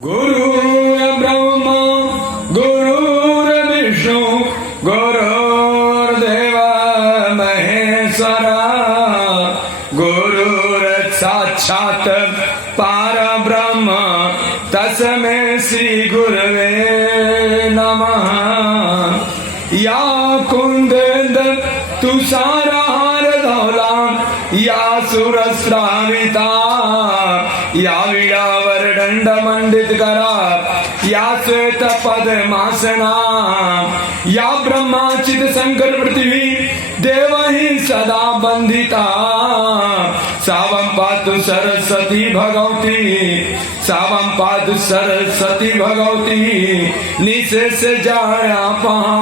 गुरुर्ब्रह्मा गुरुर्विष्णु गुरुर्देव महेश्वरा गुरुर्साक्षात् परब्रह्म तस्मै श्री गुरवे नमः। या कुंदेंद्र तुषारहार धौला या सुरस्राविता या वीणावर दंड मंडित करा या श्वेत पद्मासना या ब्रह्माचित शंकर पृथ्वी देवहि सदा बंधिता सावं पातु सरस्वती भगवती सावं पातु सरस्वती भगवती निशेष जाया पहा।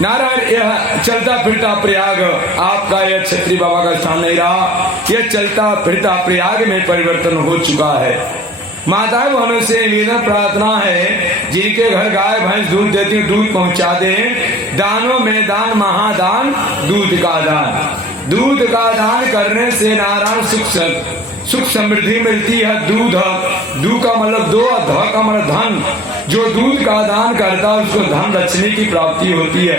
नारायण, यह चलता फिरता प्रयाग आपका यह छत्री बाबा का स्थान नहीं रहा। यह चलता फिरता प्रयाग में परिवर्तन हो चुका है। माताएं बहनों से निवेदन प्रार्थना है, जिनके घर गाय भैंस दूध देती हैं दूध पहुंचा दें। दानों में दान महादान, दूध का दान। दूध का दान करने से नारायण सुख समृद्धि मिलती है। दूध का मतलब दो, ध का मतलब धन। जो दूध का दान करता है उसको धन लक्ष्मी की प्राप्ति होती है,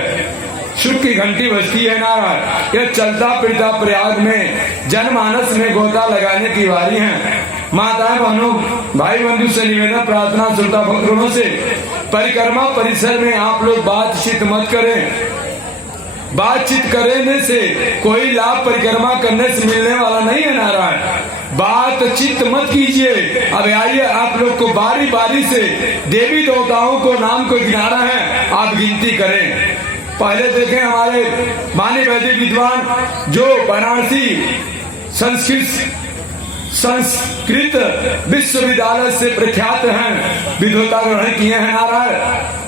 सुख की घंटी बजती है। नारायण, यह चलता फिरता प्रयाग में जनमानस में गोता लगाने की बारी है। माताएं बहनों भाई बंधु से निवेदन प्रार्थना श्रोता भक्तों से, परिक्रमा परिसर में आप लोग बातचीत मत करें। बातचीत करने से कोई लाभ परिक्रमा करने से मिलने वाला नहीं है। नारायण, बातचीत मत कीजिए। अब आइए आप लोग को बारी बारी से देवी देवताओं को नाम को गिनाना है, आप गिनती करें। पहले देखें हमारे मानी वैदिक विद्वान जो वाराणसी संस्कृत विश्वविद्यालय से प्रख्यात हैं, विद्वता ग्रहण किए हैं। नारायण,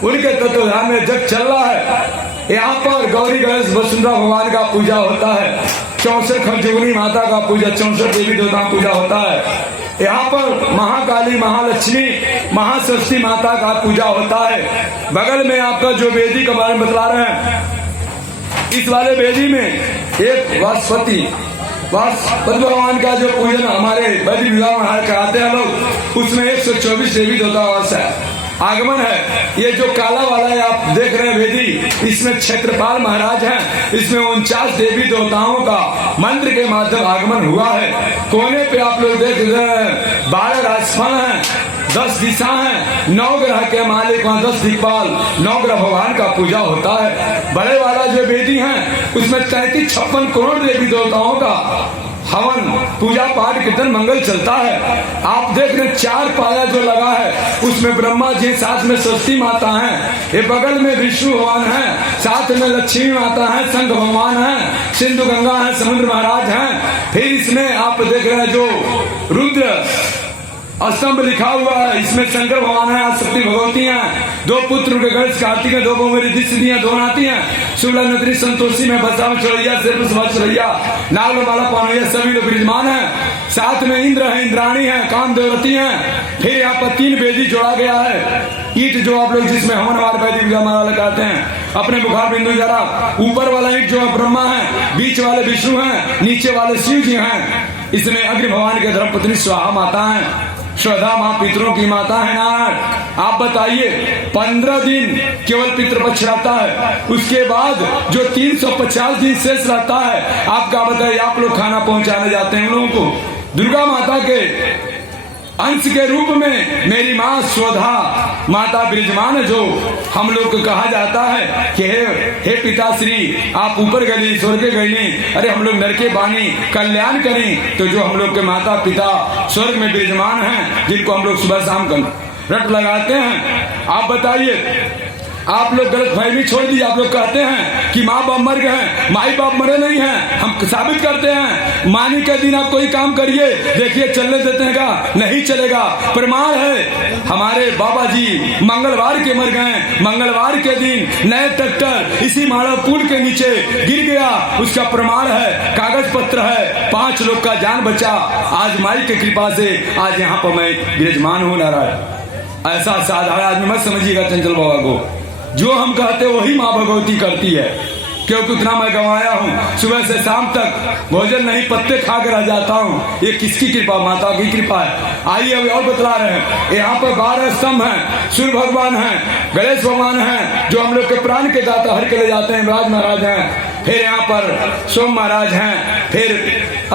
उनके तत्वाधान में जग चल रहा है। यहाँ पर गौरी गणेश वसुंधरा भगवान का पूजा होता है, 64 खरजोगनी माता का पूजा, 64 देवी देवता पूजा होता है। यहाँ पर महाकाली महालक्ष्मी महासरस्वती माता का पूजा होता है। बगल में आपका जो वेदी के बारे में बतला रहे हैं, इस वाले वेदी में एक वासपति भगवान का जो पूजन हमारे वैदिक विद्वान कराते हैं लोग, उसमें 124 देवी देवता वास है, आगमन है। ये जो काला वाला है आप देख रहे हैं वेदी, इसमें क्षेत्रपाल महाराज हैं। इसमें 49 देवी देवताओं का मंत्र के माध्यम आगमन हुआ है। कोने पे आप लोग देख रहे हैं 12 राजस्थान हैं, 10 दिशा हैं, 9 ग्रह के मालिक वहाँ 10 दिक्पाल, 9 ग्रह भगवान का पूजा होता है। बड़े वाला जो वेदी है उसमें 33-56 करोड़ देवी देवताओं का हवन पूजा पाठ कीर्तन मंगल चलता है। आप देख रहे 4 पाया जो लगा है, उसमें ब्रह्मा जी, साथ में सरस्वती माता हैं, ये बगल में विष्णु भगवान हैं, साथ में लक्ष्मी माता हैं, शंख भगवान हैं, सिंधु गंगा है, समुद्र महाराज हैं। फिर इसमें आप देख रहे हैं जो रुद्र स्तंभ लिखा हुआ है, इसमें शंकर भगवान है, सरस्वती भगवती हैं, 2 पुत्र गणेश कार्तिक है, 2 बहुमेरी दिशा 2 नाती हैं, शिवला नगरी संतोषी में बसा चढ़ैया सिर्फ चढ़ैया नाग माला पानैया सभी लोग विराजमान है। साथ में इंद्र है, इंद्राणी है, काम देवरती है। फिर यहाँ पर 3 वेदी जोड़ा गया है। ईट जो आप लोग जिसमें हवन हमारे वैदिक विद्वान लगाते हैं, अपने बुखार बिंदु जरा ऊपर वाला ईट जो है ब्रह्मा है, बीच वाले विष्णु है, नीचे वाले शिव जी हैं। इसमें अग्नि भगवान के धर्मपत्नी स्वाहा माता है, श्रद्धा माँ पितरों की माता है। नारायण, आप बताइए 15 दिन केवल पितृपक्ष रहता है, उसके बाद जो 350 दिन शेष रहता है, आपका बताइए आप लोग खाना पहुंचाने जाते हैं उन लोगों को। दुर्गा माता के अंश के रूप में मेरी माँ स्वधा माता विराजमान, जो हम लोग को कहा जाता है कि हे पिताश्री आप ऊपर गली स्वर्ग गई, अरे हम लोग नरके बानी कल्याण करें। तो जो हम लोग के माता पिता स्वर्ग में विराजमान हैं, जिनको हम लोग सुबह शाम रट लगाते हैं, आप बताइए आप लोग गलत फहमी छोड़ दीजिए। आप लोग कहते हैं कि माँ बाप मर गए हैं, माई बाप मरे नहीं हैं। हम साबित करते हैं, मानी के दिन आप कोई काम करिए, देखिए चलने देते हैं का नहीं चलेगा। प्रमाण है, हमारे बाबा जी मंगलवार के मर गए, मंगलवार के दिन नए ट्रैक्टर इसी माड़ा पुल के नीचे गिर गया, उसका प्रमाण है, कागज पत्र है, 5 लोग का जान बचा। आज माई की कृपा से आज यहाँ पर मैं विराजमान हूँ। नारायण, ऐसा साधारण आदमी मत समझिएगा चंचल बाबा को, जो हम कहते वही माँ भगवती करती है। क्योंकि उतना मैं गंवाया हूँ। सुबह से शाम तक भोजन नहीं, पत्ते खा कर रह जाता हूँ। ये किसकी कृपा? माता की कृपा है। आइए अभी और बतला रहे हैं। यहाँ पर 12 स्तंभ हैं, सूर्य भगवान हैं, गणेश भगवान हैं, जो हम लोग के प्राण के दाता हर के ले जाते हैं, राज महाराज हैं। फिर यहाँ पर सोम महाराज हैं, फिर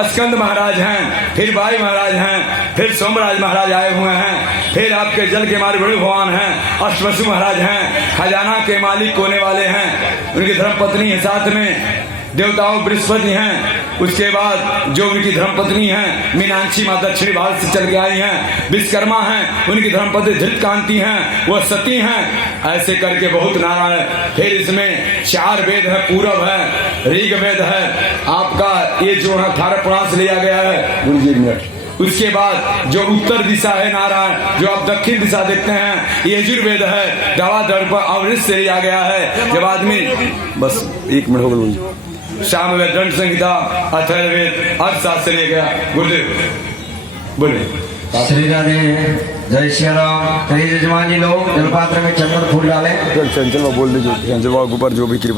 स्कंद महाराज हैं, फिर भाई महाराज हैं, फिर सोमराज महाराज आए हुए हैं, फिर आपके जल के मारे बड़े भगवान हैं, अष्टवसु महाराज हैं, खजाना के मालिक होने वाले हैं, उनकी धर्मपत्नी है, साथ में देवताओं बृहस्पति हैं। उसके बाद जो उनकी धर्मपत्नी हैं मीनाक्षी माँ दक्षिण भारत से चल के आई हैं। विश्वकर्मा हैं, उनकी धर्मपत्नी धृतकांति हैं, वह सती हैं। ऐसे करके बहुत नारायण। फिर इसमें 4 वेद है, पूरब है, ऋग वेद है, आपका ये जो 18 पुराण से लिया गया है। गुरु जी एक मिनट। उसके बाद जो उत्तर दिशा है नारायण, जो आप दक्षिण दिशा देखते हैं, ये यजुर्वेद है, दवा दर्प अवृत से लिया गया है। जब आदमी बस 1 मिनट हो गया। शाम में दंड संहिता, अथर्ववेद, अर्थशास्त्र ले गया। गुरुदेव बोले। श्री राधे, जय श्री राम। कई यजमान जी लोग जलपात्र में चंदन फूल डालें। चंचल बोल दीजिए, चंचल ऊपर जो भी कृपा